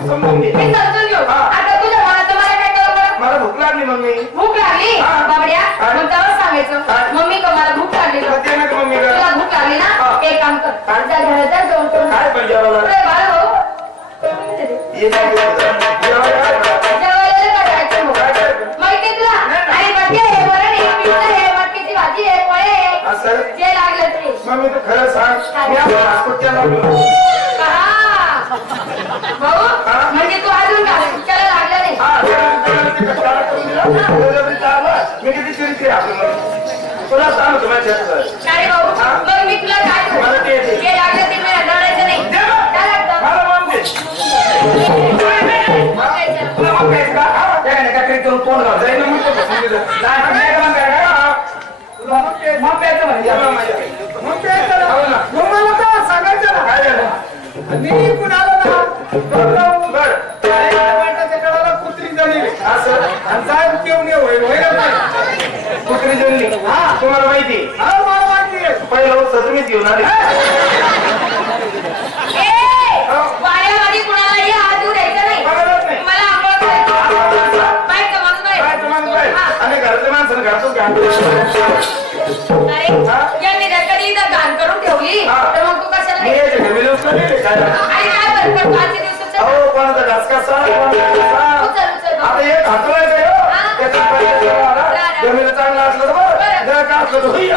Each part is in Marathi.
समजून घे मी समजून घेऊ. हा. आता तुझ्या मनात मला काय कळलं बरं? मला भूक लागली मम्मी भूक लागली हा. बाबड्या हा. मग तेव्हा सांगायचं काय? मम्मी का मला भूक लागली मग ते नका मम्मी तुला काय भूक लागली ना हा. एक काम कर काय? जा घरात जा जेवण करून खा. पण जेवायला अरे बाळा भाऊ, ये नाही जेवायला काय बा? जेवायला काय करायचं मग? काय करायचं? माहितीये तुला नाही ना. अरे बड्डे आहे वरण आहे पिझ्झा आहे मटकीची भाजी आहे पोळे आहे असं जे लागलं ते मम्मी तू खरं सांग मी आपल्या नागपूरच्या लागलो हा. भाऊ हा? म्हणजे तू अजून का त्याला लागलं नाही हा, जेवण केलं, ते कशाला करून दिलं? बळजबरी चाललं. मी किती चिडचिड आहे आपल्याला. तुला सांगतो माझ्या शेतात. काय भाऊ हा? मग मी तुला काय? मला ते येते. जे लागलं ते मी रडायचं नाही दे बा. काय लागतं मला मग दे. बघायचं. तुला मग काय का? हा, त्या गाण्यात काहीतरी करून तोंड घाल. जाईन ना म्हणतो का? समजू दे. नाही, का मग काय? हा. तुला म्हणजे. ना. हो ना. मग मला सांगायचं ना काय झालं? मी इकडून आलो ना बरं. बरं. टमाट्याच्या कडाला कुत्री जळली असं आणि साहेब पिऊन ये होईल होईल नाही कुत्री जळली. हा. तुम्हाला माहिती हा मला माहिती आहे पहिलं तुम्हीच घेऊन आले बरोबर नाही. काय तुम्हाला काय? हा. आणि घरातल्या माणसानं घरातच घाण अरे, हा? ठेवली हा. तर अहो कोणाचा घासका सांग आता. एक हातलायचं हो. हा. जमिनीला चांगलं असलं तर बरं. जर का असलं तर नाही,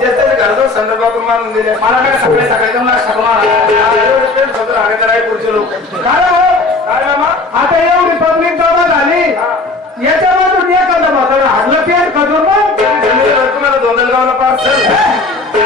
त्याच्या घराजवळ संदर्भातून मारून दिले. मला काय सकाळी सकाळी जाऊन पुढचे लोक. काय हो? काय मामा आता एवढी पब्लिक जमा झाली. याच्यामधून एखादं म्हातारं हाडलं पेट खजूर मग? तुम्हाला दोंदलगावला पास ए,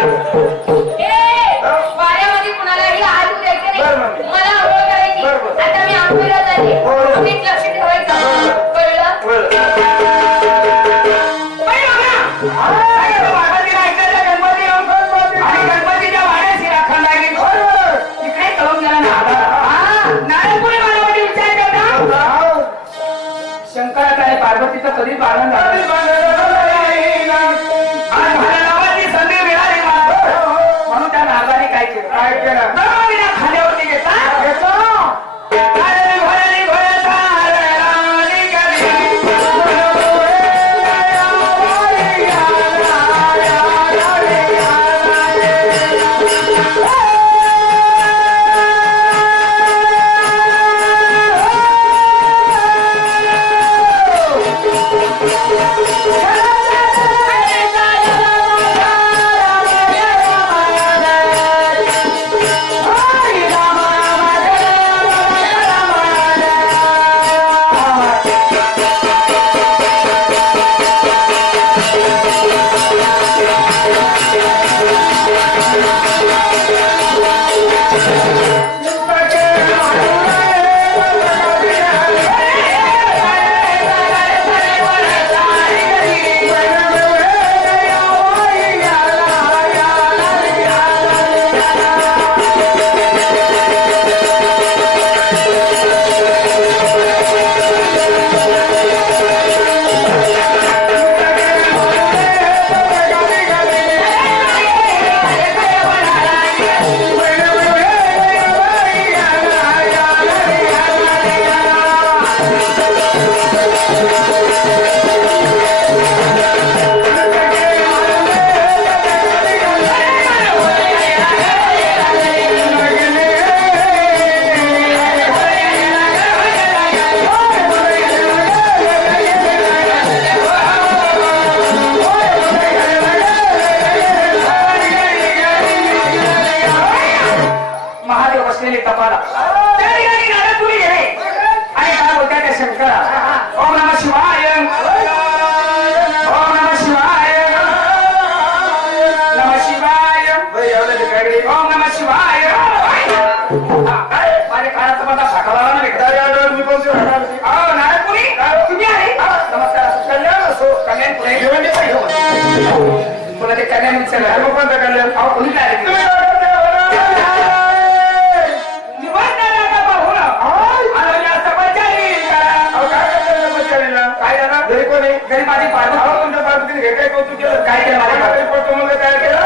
माझी पार्वती हे काय कौतुक केलं. काय केलं? माझ्या पार्वती तुम्हाला काय केलं?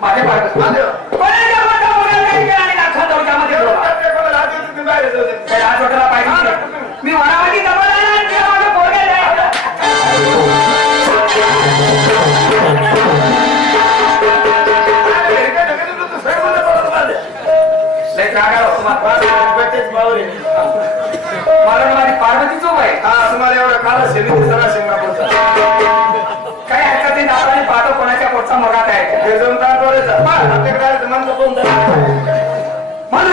माझ्या पार्वती काल सेवेत जरा सिंगापूरचा काय हरकत नाही पाहतो कोणाच्या पोटचा मगात आहे? म्हणून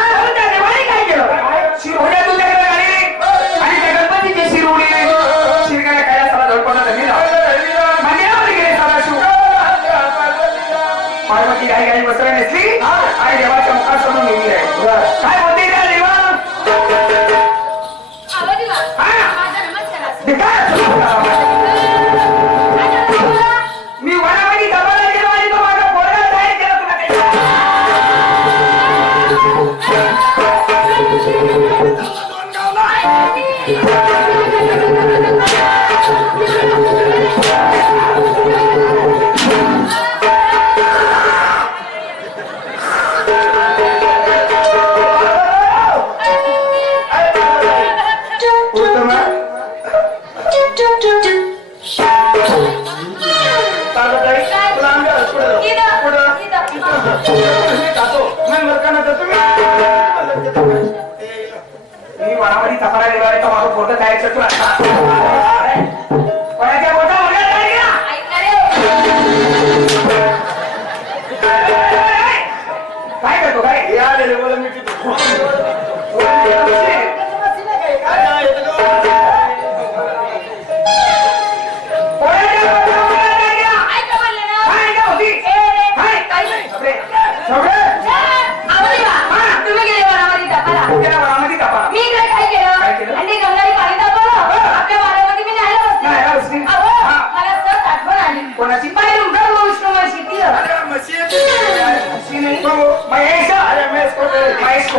はい！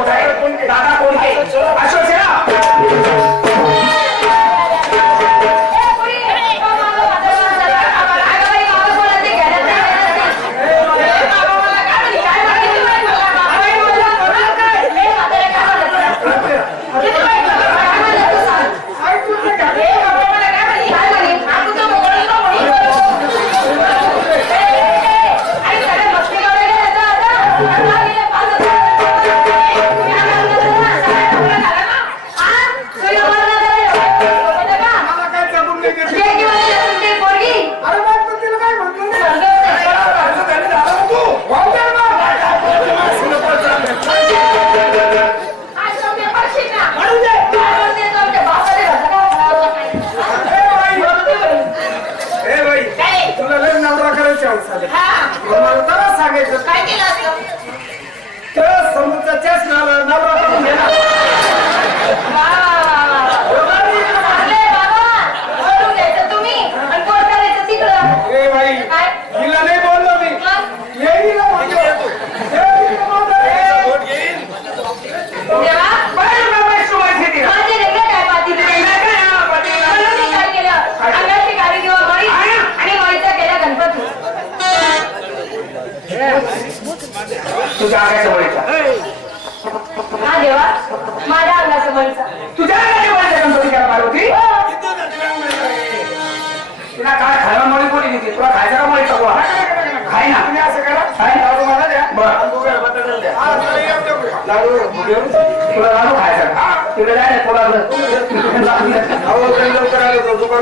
कोण आहे. दादा कोण आहे? अशोक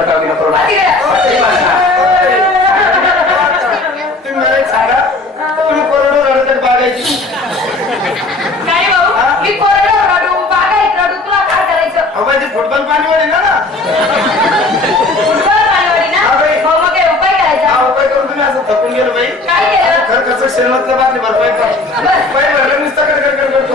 पटवली करून तुम्ही मला सांगा तुम्ही कोरडो रडू तर बागायची. फुटबॉल पाणीवर आहे ना. फुटबॉल पाणीवर ना? उपाय करायचा? उपाय करून तुम्ही असं थकून गेलो बाई. काय केलं? खरं खर्च शेणमधलं बातमी भरपाई करा बाई भरलं नुसतं कडकड करतो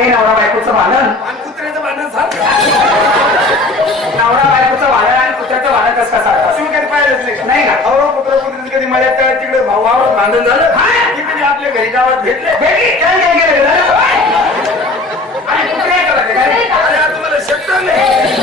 झाले नवरा बायकोचं भांडण आणि कुत्र्याचं भांडण झालं नवरा बायकोचं भांडण आणि कुत्र्याचं भांडण कसं सारखं तुम्ही कधी पाहिलंच नाही नाही का नवरा कुत्र कुत्र्याचं कधी माझ्या त्या तिकडे भावावर भांडण झालं? ती कधी आपल्या घरी गावात भेटले? भेटली. काय काय केलं? आणि कुत्र्या तुम्हाला शब्द नाही.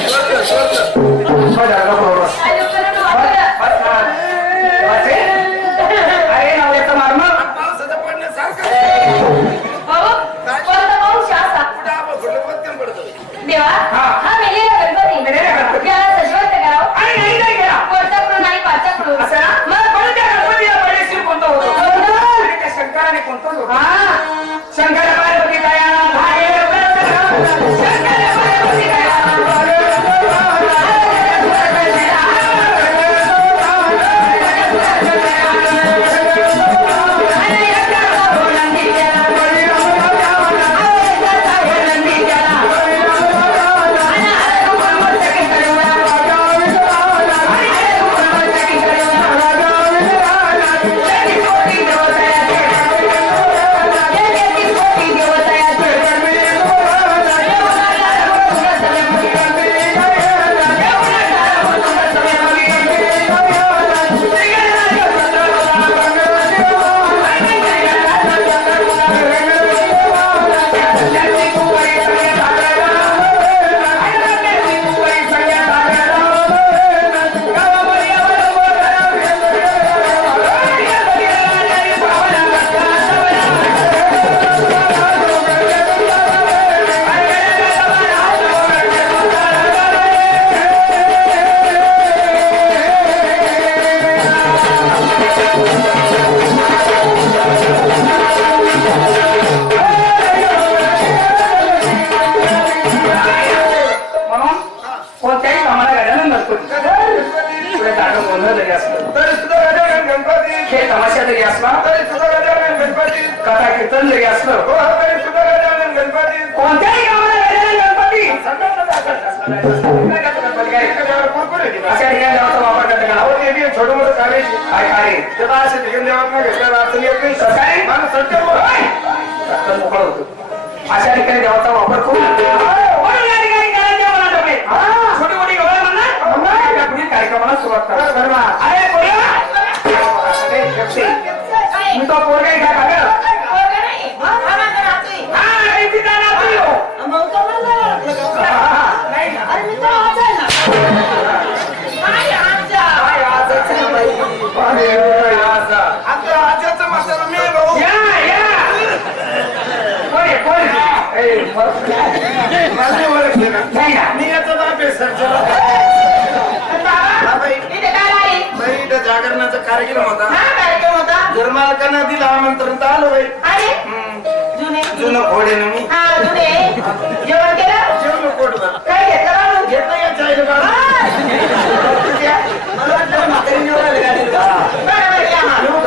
अशा ठिकाणी देवाचा वापर करते का अहो, ते बी छोटं मोठं कार्य आहे. काय काय त्याला असे ठिकाण देवात नाही घेतल्यावर अडचण येत नाही. कसं आहे? माणूस सत्य बोल. रक्त मोकळं होतं अशा ठिकाणी देवाचा वापर खूप छोटी मोठी गवळण म्हणणार पुढील कार्यक्रमाला सुरुवात करा बरं, अरे मी तो पोरगा आहे का नाही ना. काय आजच आहे बाई. अरे, आजा. आता आजाचं म्हातारं मी आहे भाऊ. या, या. कोण आहे, कोण आहे? ए, बरं. मला नाही ओळखलं का? नाही ना. मी याचा बाप आहे, जागरणाचा कार्यक्रम होता. घरमालकांना दिलं आमंत्रण तर आलो बाई. जुनं. खोडे ना मी. जेवण केलं? जेवलो पोटभर काय घेतलं? घेतलं या चायला बाबा मला वाटलं म्हातारी निवडायला गाडी. हो,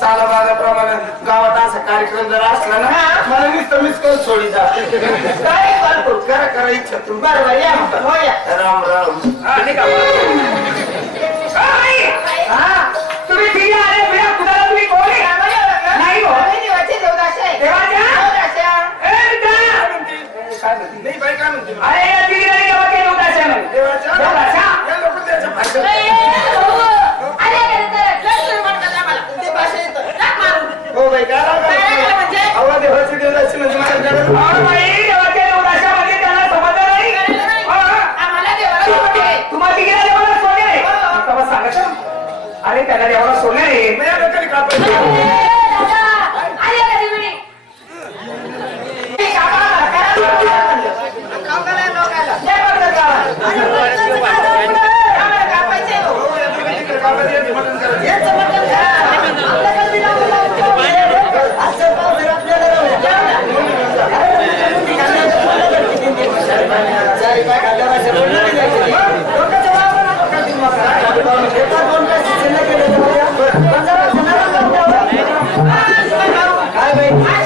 साला बागाप्रमाणे गावात असा कार्यक्रम जर असला ना मला नुसतं मिस कॉल सोडी जा काय कॉल करू? करा इच्छा तू बरं, बरं, या मग. हो, या. राम राम हा, निघा. हा, बाई. हा, तुम्ही तिघे आले बिना कुणाला तुम्ही कोण आहे? आम्हाला ओळखलं? नाही हो. आम्ही देवाचे देवदास आहे. देवाच्या? देवदास आहे. ए, मित्रा. काय म्हणते? नाही बाई काय म्हणते अरे या तिघीला देवाचे देवदास आहे म्हणे. देवाच्या देवाच्या? या लोकं त्याच्या भाषेत Amen.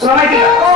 ಶ್ರಮ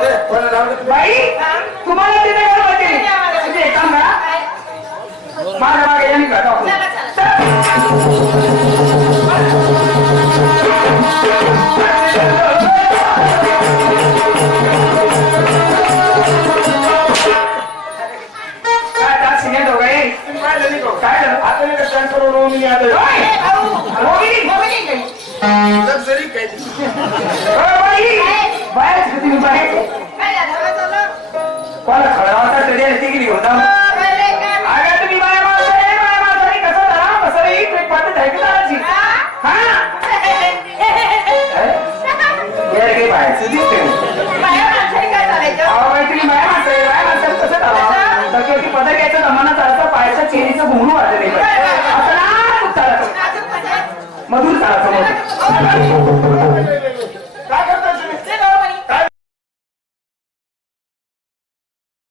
बाई तुम्हाला ते नगर होते म्हणजे एका मागे यांनी